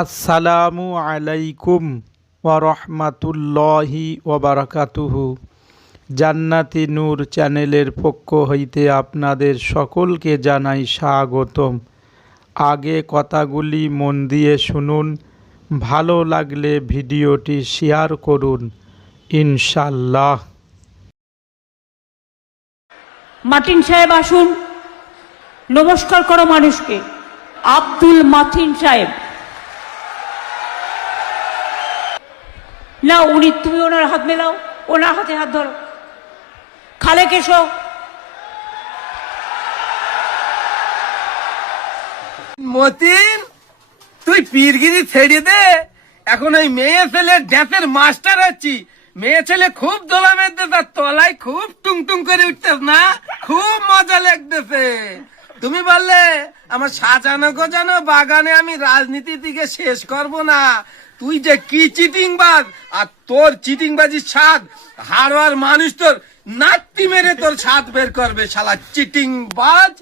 আসসালামু আলাইকুম ওয়া রাহমাতুল্লাহি ওয়া বারাকাতুহু। জান্নাতি নূর চ্যানেলের পক্ষ হইতে আপনাদের সকলকে জানাই স্বাগতম। আগে কথাগুলি মন দিয়ে শুনুন, ভালো লাগলে ভিডিওটি শেয়ার করুন ইনশাআল্লাহ। মাতিন সাহেব আসুন, নমস্কার করো মানুষকে। আব্দুল মাতিন সাহেব না, তুমি ওনার হাত মেলাও, ওনার হাতে হাত ধরো। খালেক এসো। মতিন, তুই পীরগিরি ছেড়ে দে। এখন ওই মেয়ে ছেলে ড্যান্সের মাস্টার আছি। মেয়ে ছেলে খুব দোলা মেরতে, তার তলায় খুব টুংটুং করে উঠতেস না, খুব মজা লাগতেছে। তুমি বললে আমার সাজানো গোজানো বাগানে আমি রাজনীতি থেকে শেষ করব না। তুই যে কি চিটিংবাজ, আর তোর চিটিংবাজির স্বাদ হাড়োয়ার মানুষ তোর নাত্তি মেরে তোর স্বাদ বের করবে, শালা চিটিংবাজ।